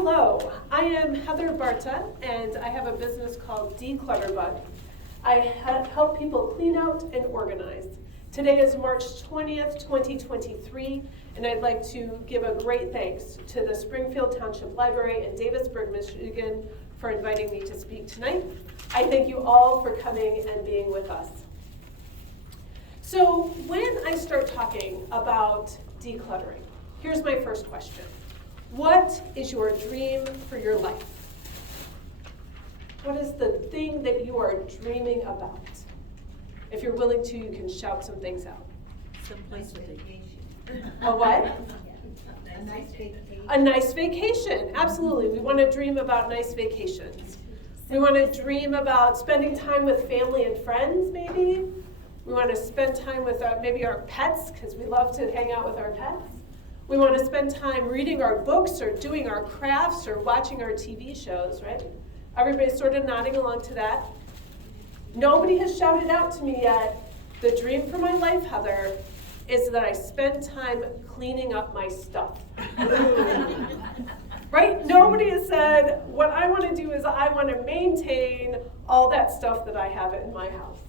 Hello, I am Heather Barta, and I have a business called DeClutter Bug. I help people clean out and organize. Today is March 20th, 2023, and I'd like to give a great thanks to the Springfield Township Library in Davisburg, Michigan for inviting me to speak tonight. I thank you all for coming and being with us. So when I start talking about decluttering, here's my first question. What is your dream for your life? What is the thing that you are dreaming about? If you're willing to, you can shout some things out. Someplace with vacation. A what? A nice vacation. A nice vacation, absolutely. We want to dream about nice vacations. We want to dream about spending time with family and friends, maybe. We want to spend time with maybe our pets, because we love to hang out with our pets. We want to spend time reading our books or doing our crafts or watching our TV shows, right? Everybody's sort of nodding along to that. Nobody has shouted out to me yet, the dream for my life, Heather, is that I spend time cleaning up my stuff. Right? Nobody has said, what I want to do is I want to maintain all that stuff that I have in my house.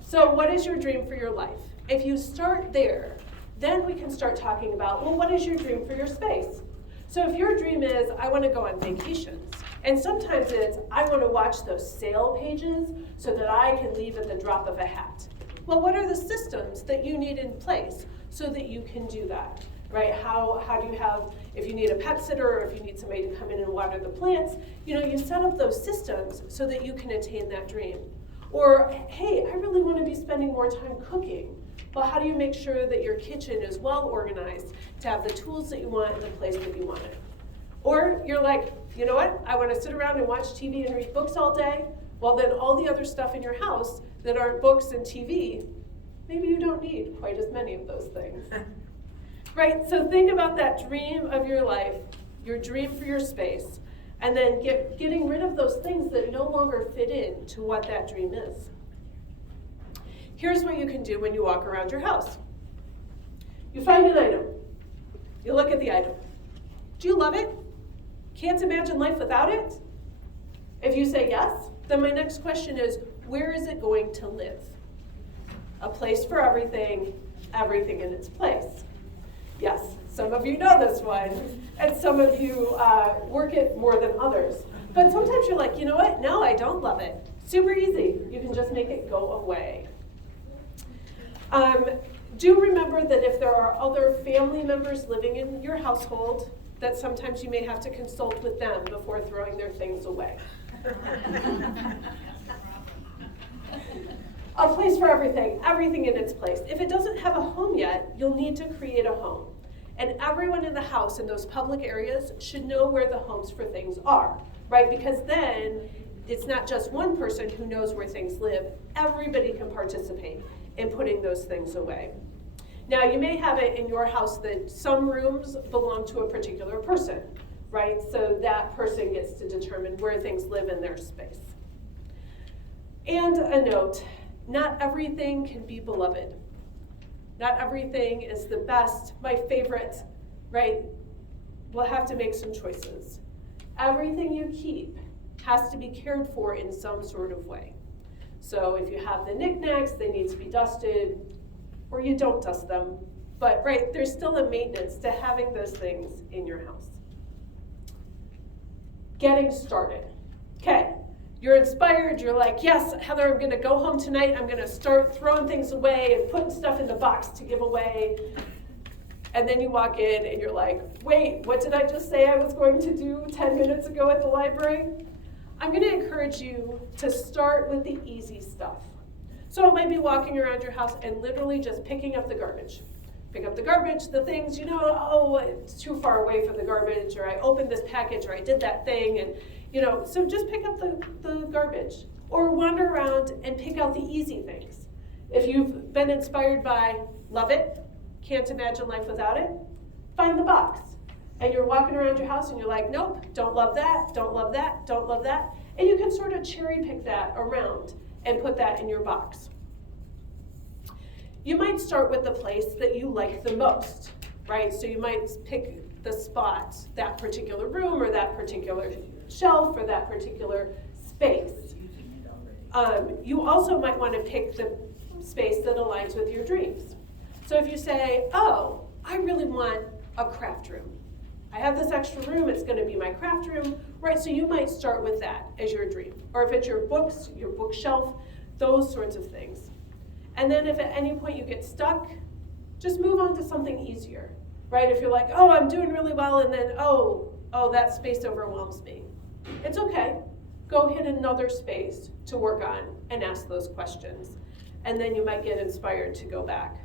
So what is your dream for your life? If you start there, then we can start talking about, well, what is your dream for your space? So if your dream is, I want to go on vacations, and sometimes it's, I want to watch those sale pages so that I can leave at the drop of a hat. Well, what are the systems that you need in place so that you can do that, right? How do you have, if you need a pet sitter or if you need somebody to come in and water the plants, you set up those systems so that you can attain that dream. Or, hey, I really want to be spending more time cooking. Well, how do you make sure that your kitchen is well organized to have the tools that you want in the place that you want it? Or you're like, you know what? I want to sit around and watch TV and read books all day. Well, then all the other stuff in your house that aren't books and TV, maybe you don't need quite as many of those things. Right? So think about that dream of your life, your dream for your space, and then getting rid of those things that no longer fit in to what that dream is. Here's what you can do when you walk around your house. You find an item. You look at the item. Do you love it? Can't imagine life without it? If you say yes, then my next question is, where is it going to live? A place for everything, everything in its place. Yes, some of you know this one, and some of you work it more than others. But sometimes you're like, you know what? No, I don't love it. Super easy. You can just make it go away. Do remember that if there are other family members living in your household, that sometimes you may have to consult with them before throwing their things away. A place for everything, everything in its place. If it doesn't have a home yet, you'll need to create a home. And everyone in the house in those public areas should know where the homes for things are, right? Because then it's not just one person who knows where things live. Everybody can participate in putting those things away. Now, you may have it in your house that some rooms belong to a particular person, right? So that person gets to determine where things live in their space. And a note, not everything can be beloved. Not everything is the best, my favorite, right? We'll have to make some choices. Everything you keep has to be cared for in some sort of way. So if you have the knickknacks, they need to be dusted, or you don't dust them. But right, there's still a maintenance to having those things in your house. Getting started. Okay, you're inspired, you're like, yes, Heather, I'm gonna go home tonight, I'm gonna start throwing things away and putting stuff in the box to give away. And then you walk in and you're like, wait, what did I just say I was going to do 10 minutes ago at the library? I'm going to encourage you to start with the easy stuff. So it might be walking around your house and literally just picking up the garbage. Pick up the garbage, the things, oh, it's too far away from the garbage, or I opened this package, or I did that thing, and, so just pick up the garbage. Or wander around and pick out the easy things. If you've been inspired by love it, can't imagine life without it, find the box. And you're walking around your house and you're like, nope, don't love that, don't love that, don't love that. And you can sort of cherry pick that around and put that in your box. You might start with the place that you like the most, right? So you might pick the spot, that particular room or that particular shelf or that particular space. You also might want to pick the space that aligns with your dreams. So if you say, oh, I really want a craft room. I have this extra room, it's going to be my craft room, right? So you might start with that as your dream. Or if it's your books, your bookshelf, those sorts of things. And then if at any point you get stuck, just move on to something easier, right? If you're like, oh, I'm doing really well, and then, oh, that space overwhelms me. It's okay. Go hit another space to work on and ask those questions. And then you might get inspired to go back.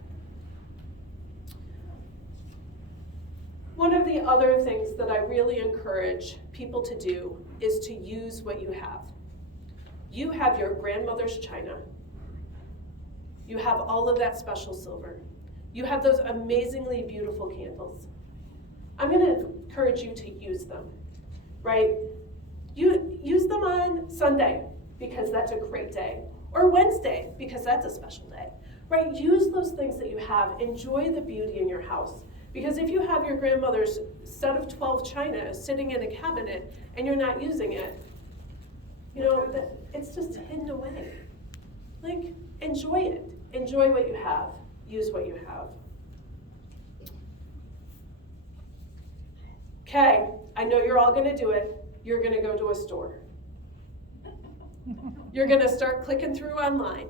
One of the other things that I really encourage people to do is to use what you have. You have your grandmother's china. You have all of that special silver. You have those amazingly beautiful candles. I'm going to encourage you to use them, right? You use them on Sunday because that's a great day, or Wednesday because that's a special day, right? Use those things that you have. Enjoy the beauty in your house. Because if you have your grandmother's set of 12 china sitting in a cabinet and you're not using it, it's just hidden away. Like, enjoy it. Enjoy what you have. Use what you have. Okay, I know you're all going to do it. You're going to go to a store. You're going to start clicking through online.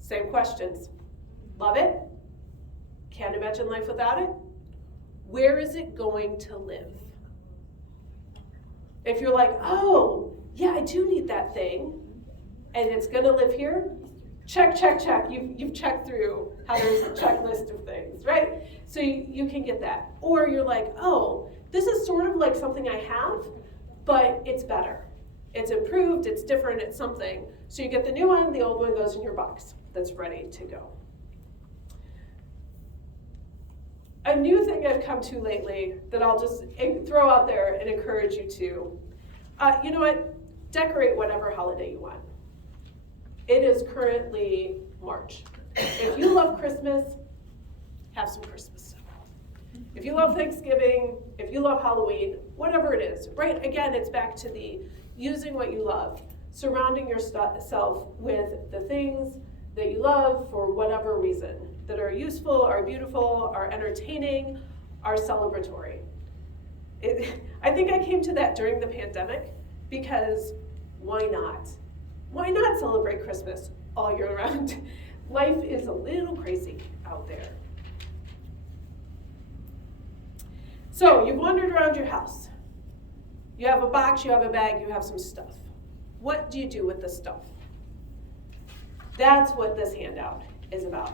Same questions. Love it? Can't imagine life without it? Where is it going to live? If you're like, oh, yeah, I do need that thing, and it's going to live here, check, check, check. You've checked through how there's a checklist of things, right? So you can get that. Or you're like, oh, this is sort of like something I have, but it's better. It's improved, it's different, it's something. So you get the new one, the old one goes in your box that's ready to go. A new thing I've come to lately that I'll just throw out there and encourage you to, you know what? Decorate whatever holiday you want. It is currently March. If you love Christmas, have some Christmas stuff. If you love Thanksgiving, if you love Halloween, whatever it is, right? Again, it's back to the using what you love, surrounding yourself with the things that you love for whatever reason, that are useful, are beautiful, are entertaining, are celebratory. I think I came to that during the pandemic because why not? Why not celebrate Christmas all year round? Life is a little crazy out there. So you've wandered around your house. You have a box, you have a bag, you have some stuff. What do you do with the stuff? That's what this handout is about.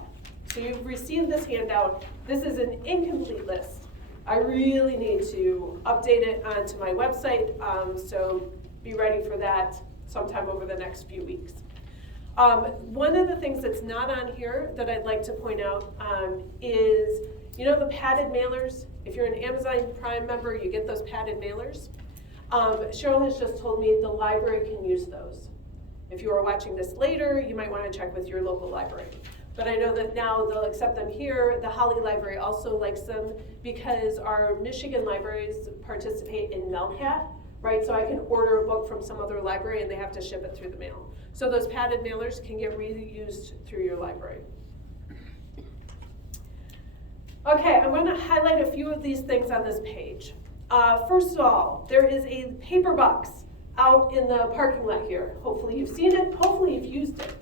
So you've received this handout. This is an incomplete list. I really need to update it onto my website, so be ready for that sometime over the next few weeks. One of the things that's not on here that I'd like to point out is, the padded mailers. If you're an Amazon Prime member, you get those padded mailers. Cheryl has just told me the library can use those. If you are watching this later, you might want to check with your local library. But I know that now they'll accept them here. The Holly Library also likes them because our Michigan libraries participate in Melcat, right? So I can order a book from some other library and they have to ship it through the mail. So those padded mailers can get reused through your library. Okay, I'm going to highlight a few of these things on this page. First of all, there is a paper box out in the parking lot here. Hopefully you've seen it, hopefully you've used it.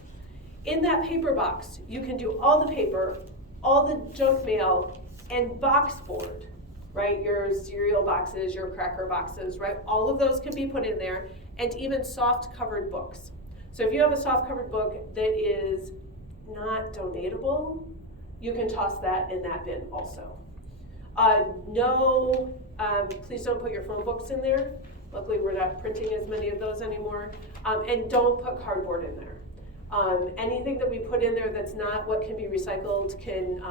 In that paper box, you can do all the paper, all the junk mail, and box board, right? Your cereal boxes, your cracker boxes, right? All of those can be put in there, and even soft covered books. So if you have a soft covered book that is not donatable, you can toss that in that bin also. Please don't put your phone books in there. Luckily, we're not printing as many of those anymore. And don't put cardboard in there. Anything that we put in there that's not what can be recycled can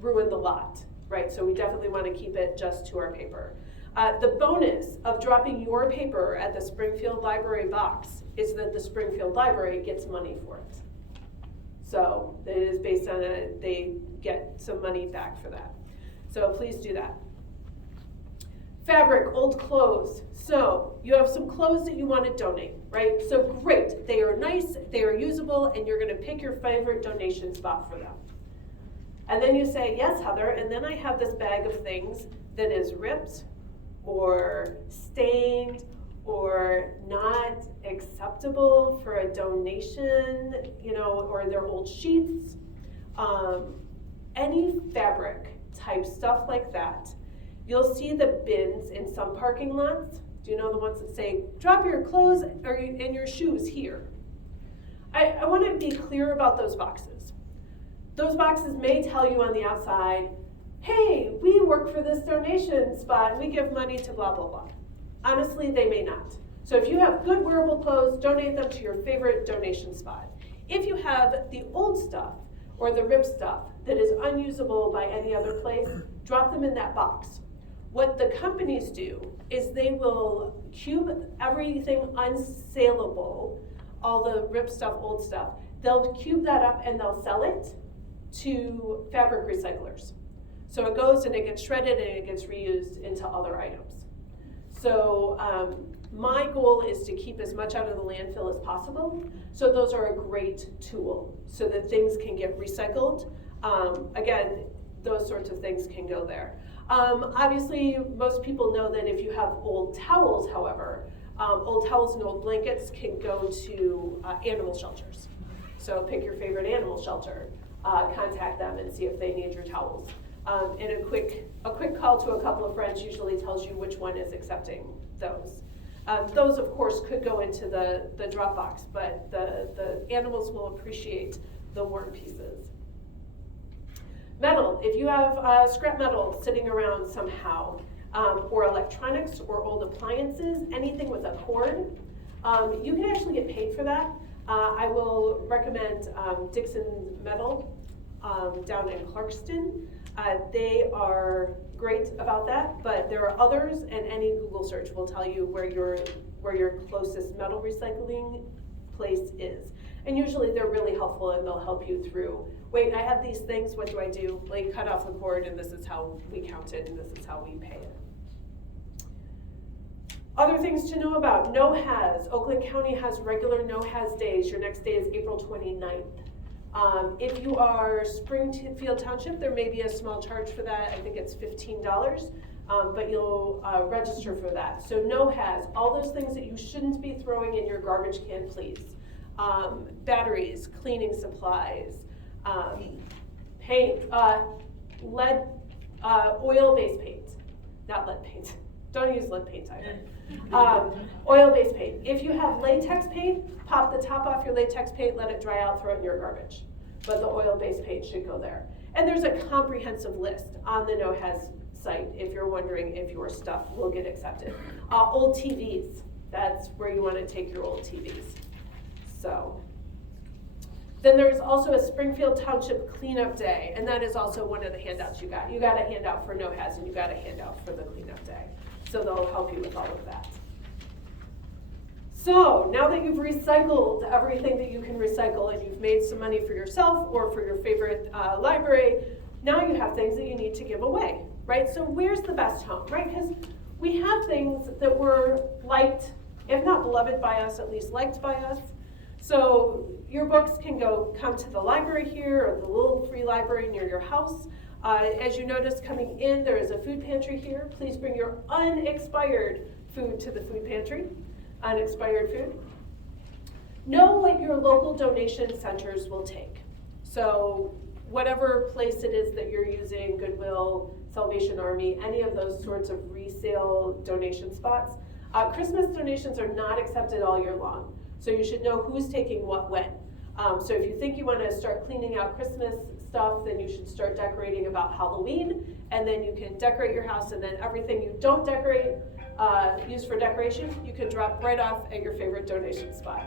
ruin the lot, right? So we definitely want to keep it just to our paper. The bonus of dropping your paper at the Springfield Library box is that the Springfield Library gets money for it. So it is based on they get some money back for that. So please do that. Fabric, old clothes. So you have some clothes that you want to donate, right? So great, they are nice, they are usable, and you're gonna pick your favorite donation spot for them. And then you say, yes, Heather, and then I have this bag of things that is ripped or stained or not acceptable for a donation, or they're old sheets. Any fabric type stuff like that. You'll see the bins in some parking lots. Do you know the ones that say, drop your clothes and your shoes here? I want to be clear about those boxes. Those boxes may tell you on the outside, hey, we work for this donation spot, we give money to blah, blah, blah. Honestly, they may not. So if you have good wearable clothes, donate them to your favorite donation spot. If you have the old stuff or the ripped stuff that is unusable by any other place, drop them in that box. What the companies do is they will cube everything unsaleable, all the ripped stuff, old stuff. They'll cube that up and they'll sell it to fabric recyclers. So it goes and it gets shredded and it gets reused into other items. So my goal is to keep as much out of the landfill as possible. So those are a great tool so that things can get recycled. Again, those sorts of things can go there. Obviously, most people know that if you have old towels, however, old towels and old blankets can go to animal shelters. So pick your favorite animal shelter, contact them and see if they need your towels. And a quick call to a couple of friends usually tells you which one is accepting those. Those, of course, could go into the drop box, but the animals will appreciate the worn pieces. Metal, if you have scrap metal sitting around somehow, or electronics or old appliances, anything with a cord, you can actually get paid for that. I will recommend Dixon Metal down in Clarkston. They are great about that, but there are others, and any Google search will tell you where your closest metal recycling place is. And usually they're really helpful and they'll help you through, wait, I have these things, what do I do? Like cut off the cord and this is how we count it and this is how we pay it. Other things to know about, no-haz. Oakland County has regular no-haz days. Your next day is April 29th. If you are Springfield Township, there may be a small charge for that. I think it's $15, but you'll register for that. So no-haz, all those things that you shouldn't be throwing in your garbage can, please. Batteries, cleaning supplies, paint, lead, oil-based paint, not lead paint. Don't use lead paint either. Oil-based paint. If you have latex paint, pop the top off your latex paint, let it dry out, throw it in your garbage. But the oil-based paint should go there. And there's a comprehensive list on the no-haz site if you're wondering if your stuff will get accepted. Old TVs, that's where you want to take your old TVs. So, then there's also a Springfield Township Cleanup Day, and that is also one of the handouts you got. You got a handout for no-haz and you got a handout for the Cleanup Day. So they'll help you with all of that. So now that you've recycled everything that you can recycle and you've made some money for yourself or for your favorite library, now you have things that you need to give away, right? So where's the best home, right? Because we have things that were liked, if not beloved by us, at least liked by us. So your books can come to the library here or the little free library near your house. As you notice coming in, there is a food pantry here. Please bring your unexpired food to the food pantry. Unexpired food. Know what your local donation centers will take. So whatever place it is that you're using, Goodwill, Salvation Army, any of those sorts of resale donation spots. Christmas donations are not accepted all year long. So you should know who's taking what when. So if you think you want to start cleaning out Christmas stuff, then you should start decorating about Halloween, and then you can decorate your house, and then everything you don't decorate, use for decoration, you can drop right off at your favorite donation spot.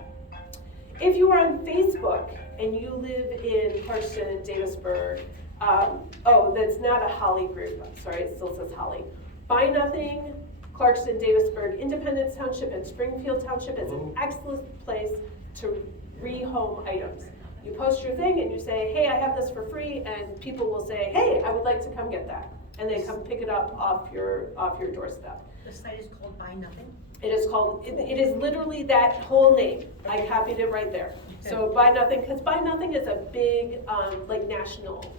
If you are on Facebook and you live in Clarkston and Davisburg, that's not a Holly group, I'm sorry, it still says Holly. Buy Nothing, Clarkston, Davisburg, Independence Township, and Springfield Township is an excellent place to rehome items. You post your thing and you say, hey, I have this for free, and people will say, hey, I would like to come get that. and they come pick it up off your doorstep. The site is called Buy Nothing? It is called, it is literally that whole name. I copied it right there. So Buy Nothing, because Buy Nothing is a big, like national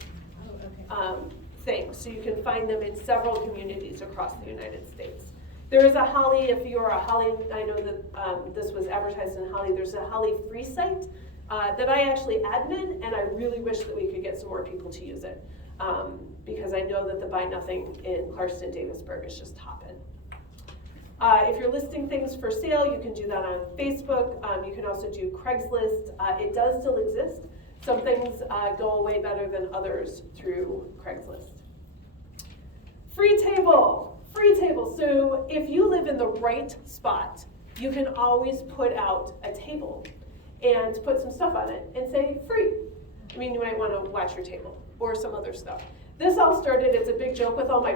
thing. So you can find them in several communities across the United States. There is a Holly, if you're a Holly, I know that this was advertised in Holly, there's a Holly free site that I actually admin, and I really wish that we could get some more people to use it. Because I know that the Buy Nothing in Clarkston, Davisburg is just hopping. If you're listing things for sale, you can do that on Facebook. You can also do Craigslist. It does still exist. Some things go away better than others through Craigslist. Free table, free table. So if you live in the right spot, you can always put out a table and put some stuff on it and say free. I mean, you might want to watch your table or some other stuff. This all started, it's a big joke with all my